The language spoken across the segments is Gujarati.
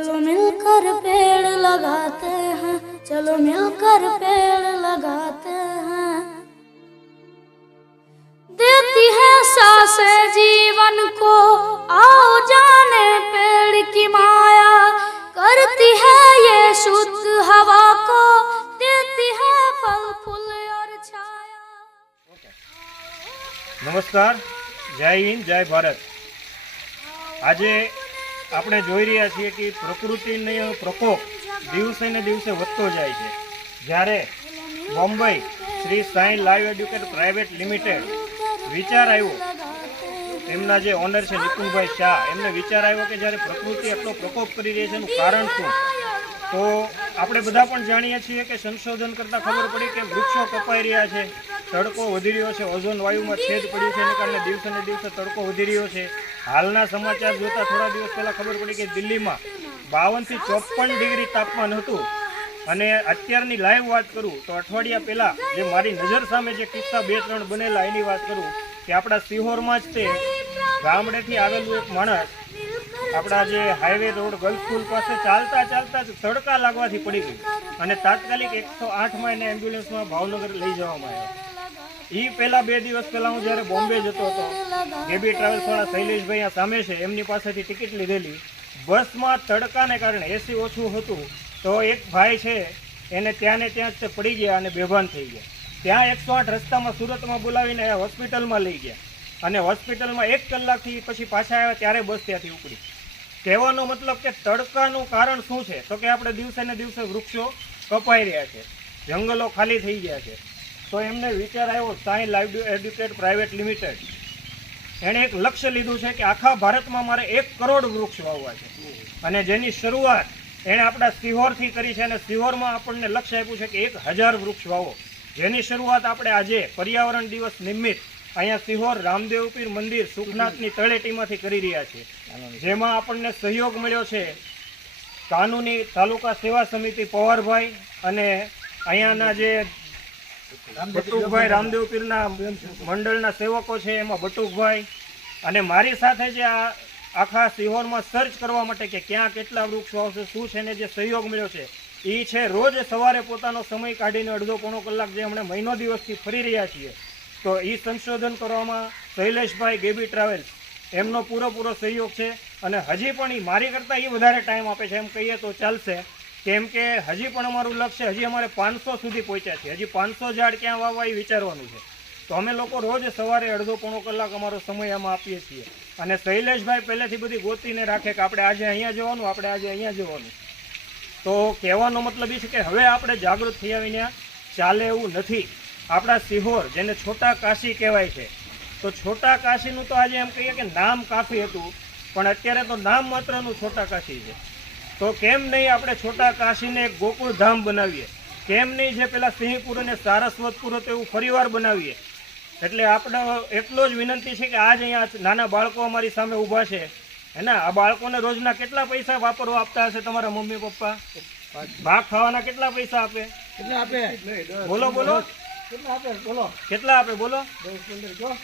चलो मिलकर पेड़ लगाते हैं, चलो मिलकर पेड़ लगाते हैं। देती है सांसें जीवन को, आओ जाने पेड़ की माया। करती है ये शुद्ध हवा को, देती है फल फूल और छाया। नमस्कार, जय हिंद, जय भारत। આજે આપણે જોઈ રહ્યા છીએ કે પ્રકૃતિનો પ્રકોપ દિવસે ને દિવસે વધતો જાય છે। જ્યારે Bombay Shri Sai live educate private limited વિચાર આવ્યો, એમના જે ઓનર છે નિકુંજભાઈ શાહ, એમને વિચાર આવ્યો કે જ્યારે પ્રકૃતિ આટલો પ્રકોપ કરી રહી છે એનું કારણ શું? તો આપણે બધા પણ જાણીએ છીએ કે સંશોધન કરતાં ખબર પડી કે વૃક્ષો કપાઈ રહ્યા છે, તડકો વધી રહ્યો છે, ઓઝોન વાયુમાં છેદ પડ્યું છે, એને કારણે દિવસે ને દિવસે તડકો વધી રહ્યો છે। હાલના સમાચાર જોતા થોડા દિવસ પહેલાં ખબર પડી કે દિલ્હીમાં 52 થી 54 ડિગ્રી તાપમાન હતું। અને અત્યારની લાઈવ વાત કરું તો અઠવાડિયા પહેલાં જે મારી નજર સામે જે કિસ્સા 2-3 બનેલા એની વાત કરું કે આપણા સિહોરમાં જ તે ગામડેથી આવેલું એક માણસ આપણા જે હાઈવે રોડ ગર્લ્સ સ્કૂલ પાસે ચાલતા ચાલતા તડકા લાગવાથી પડી ગયું અને તાત્કાલિક 108માં એને એમ્બ્યુલન્સમાં ભાવનગર લઈ જવામાં આવ્યા। એ પહેલાં 2 દિવસ પહેલાં હું જ્યારે બોમ્બે જતો હતો, ગેબી ટ્રાવેલ્સવાળા શૈલેષભાઈ આ સામે છે, એમની પાસેથી ટિકિટ લીધેલી। બસમાં તડકાને કારણે એસી ઓછું હતું તો એક ભાઈ છે એને ત્યાં ને ત્યાં જ પડી ગયા અને બેભાન થઈ ગયા। ત્યાં 108 રસ્તામાં સુરતમાં બોલાવીને હોસ્પિટલમાં લઈ ગયા અને હોસ્પિટલમાં 1 કલાકથી પછી પાછા આવ્યા ત્યારે બસ ત્યાંથી ઉપડી। કહેવાનો મતલબ કે તડકાનું કારણ શું છે? તો કે આપણે દિવસે ને દિવસે વૃક્ષો કપાઈ રહ્યા છે, જંગલો ખાલી થઈ ગયા છે। તો એમને વિચાર આવ્યો, Sai live educate private limited, એણે એક લક્ષ્ય લીધું છે કે આખા ભારતમાં મારે 1 કરોડ વૃક્ષ વાવવા છે અને જેની શરૂઆત એણે આપણા સિહોરથી કરી છે અને સિહોરમાં આપણને લક્ષ્ય આપ્યું છે કે 1000 વૃક્ષ વાવો, જેની શરૂઆત આપણે આજે પર્યાવરણ દિવસ નિમિત્ત અહીંયા સિહોર રામદેવ પીર મંદિર સુખનાથની તળેટીમાંથી કરી રહ્યા છીએ, જેમાં આપણને સહયોગ મળ્યો છે કાનૂની તાલુકા સેવા સમિતિ પવારભાઈ અને અહીંયાના જે બટુકભાઈ રામદેવ પીરના મંડળના સેવકો છે, એમાં બટુકભાઈ અને મારી સાથે જે આ આખા સિહોરમાં સર્ચ કરવા માટે કે ક્યાં કેટલા વૃક્ષ આવશે, શું છે ને જે સહયોગ મળ્યો છે એ છે રોજ સવારે પોતાનો સમય કાઢીને અડધો-પોણો કલાક જે હમણાં મહિનો દિવસથી ફરી રહ્યા છીએ, તો એ સંશોધન કરવામાં શૈલેષભાઈ ગેબી ટ્રાવેલ્સ એમનો પૂરો સહયોગ છે અને હજી પણ એ મારી કરતાં એ વધારે ટાઈમ આપે છે એમ કહીએ તો ચાલશે, કેમ કે હજી પણ અમારું લક્ષ્ય હજી અમારે 500 સુધી પહોંચ્યા છે, હજી 500 ઝાડ ક્યાં વાવવા એ વિચારવાનું છે। તો અમે લોકો રોજ સવારે અડધો-પોણો કલાક અમારો સમય આમાં આપીએ છીએ અને શૈલેષભાઈ પહેલેથી બધી ગોતીને રાખે કે આપણે આજે અહીંયા જવાનું, આપણે આજે અહીંયા જવાનું। તો કહેવાનો મતલબ એ છે કે હવે આપણે જાગૃત થઈ આવીને ચાલે એવું નથી। આપણા સિહોર જેને છોટા કાશી કહેવાય છે, તો છોટા કાશીનું તો આજે એમ કહીએ કે નામ કાફી હતું, પણ અત્યારે તો નામ માત્રનું છોટા કાશી છે। તો કેમ નહીં આપણે છોટા કાશીને એક ગોકુળ ધામ બનાવીએ? કેમ નહીં જે પેલા સિંહપુર અને સારસ્વતપુર હતું એવું ફરીવાર બનાવીએ? એટલે આપણે એટલો જ વિનંતી છે કે આજ અહીંયા નાના બાળકો અમારી સામે ઊભા છે, હે ને, આ બાળકોને રોજના કેટલા પૈસા વાપરવા આપતા હશે તમારા મમ્મી પપ્પા? ભાગ ખાવાના કેટલા પૈસા આપે? કેટલા આપે? બોલો કેટલા આપે? બોલો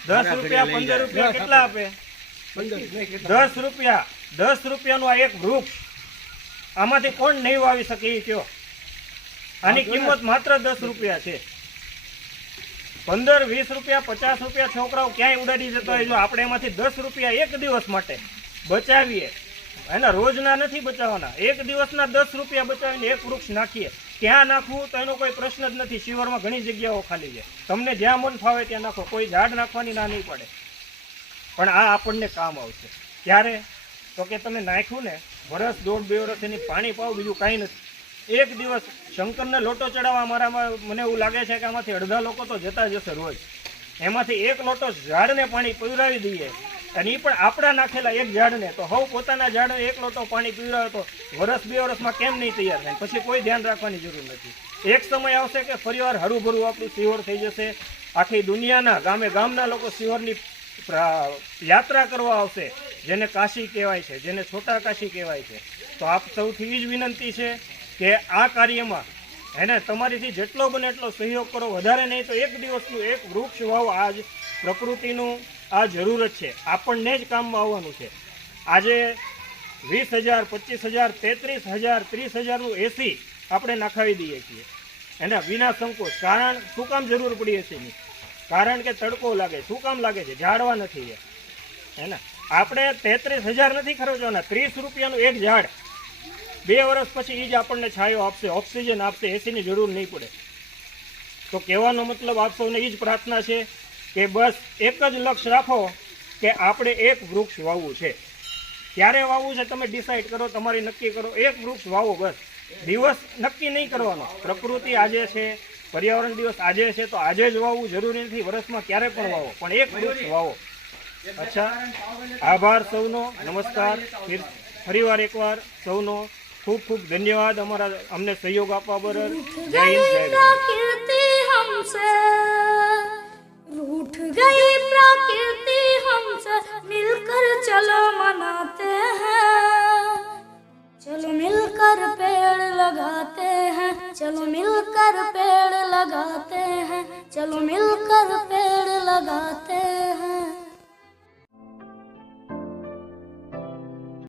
10 રૂપિયા, 15 રૂપિયા, કેટલા આપે? 10 રૂપિયા। 10 રૂપિયાનું આ એક વૃક્ષ, આમાંથી કોણ નહીં વાવી શકે એ કયો? આની કિંમત માત્ર 10 રૂપિયા છે। 15, 20 રૂપિયા, 50 રૂપિયા છોકરાઓ ક્યાંય ઉડાડી જતો હોય, જો આપણે એમાંથી 10 રૂપિયા એક દિવસ માટે બચાવીએ, એના રોજના નથી બચાવવાના, એક દિવસના 10 રૂપિયા બચાવીને એક વૃક્ષ નાખીએ, ક્યાં નાખવું તો એનો કોઈ પ્રશ્ન જ નથી। શિવરમાં ઘણી જગ્યાઓ ખાલી છે, તમને જ્યાં મન ફાવે ત્યાં નાખો, કોઈ ઝાડ નાખવાની ના નહીં પડે, પણ આ આપણને કામ આવશે ક્યારે? તો કે તમે નાખ્યું ને વરસ 1.5-2 વર્ષ એની પાણી પાવ, બીજું કાંઈ નથી। એક દિવસ શંકરને લોટો ચડાવવા મારામાં મને એવું લાગે છે કે આમાંથી અડધા લોકો તો જતા જશે રોજ, એમાંથી એક લોટો ઝાડને પાણી પીવડાવી દઈએ અને એ પણ આપણા નાખેલા એક ઝાડને, તો હવે પોતાના ઝાડને એક લોટો પાણી પીવડાવે તો વરસ-2 વર્ષમાં કેમ નહીં તૈયાર થાય? પછી કોઈ ધ્યાન રાખવાની જરૂર નથી। એક સમય આવશે કે ફરીવાર હરુભરું આપણું સિહોર થઈ જશે, આખી દુનિયાના ગામના લોકો સિહોરની યાત્રા કરવા આવશે, જેને કાશી કહેવાય છે, જેને છોટા કાશી કહેવાય છે। તો આપ સૌથી જ વિનંતી છે કે આ કાર્યમાં એને તમારીથી જેટલો બને એટલો સહયોગ કરો, વધારે નહીં તો એક દિવસનું એક વૃક્ષ વાવો। આજ પ્રકૃતિનું આ જરૂરત છે, આપણને જ કામમાં આવવાનું છે। આજે 20,000, 25,000, 33,000, 30,000નું એસી આપણે નખાવી દઈએ છીએ એના વિના સંકોચ. કારણ શું કામ જરૂર પડી એસીની? કારણ કે તડકો લાગે. શું કામ લાગે છે? ઝાડવા નથી હે ને. આપણે 33,000 નથી ખર્ચવાના. 30 રૂપિયાનું એક ઝાડ 2 વર્ષ પછી એ જ આપણને છાંયો આપશે, ઓક્સિજન આપશે, એસીની જરૂર નહીં પડે. તો કહેવાનો મતલબ આપ સૌને એ જ પ્રાર્થના છે કે બસ એક જ લક્ષ્ય રાખો કે આપણે એક વૃક્ષ વાવવું છે. ક્યારે વાવવું છે તમે ડિસાઈડ કરો, તમારી નક્કી કરો. એક વૃક્ષ વાવો બસ. દિવસ નક્કી નહીં કરવાનો. પ્રકૃતિ આજે છે, પર્યાવરણ દિવસ આજે છે તો આજે જ વાવવું જરૂરી નથી, વર્ષમાં ક્યારે પણ વાવો, પણ એક વૃક્ષ વાવો. અચ્છા, આભાર સૌનો. નમસ્કાર. ફરીવાર એકવાર સૌનો ખૂબ ખૂબ ધન્યવાદ અમારા અમને સહયોગ આપવા બદલ. જય હિન્દ, જય ભારત. प्रकृति हमसे रूठ गई, प्रकृति हमसे मिलकर चलो मनाते हैं, चलो मिलकर पेड़ लगाते हैं, चलो मिलकर पेड़ लगाते हैं, चलो मिलकर पेड़ लगाते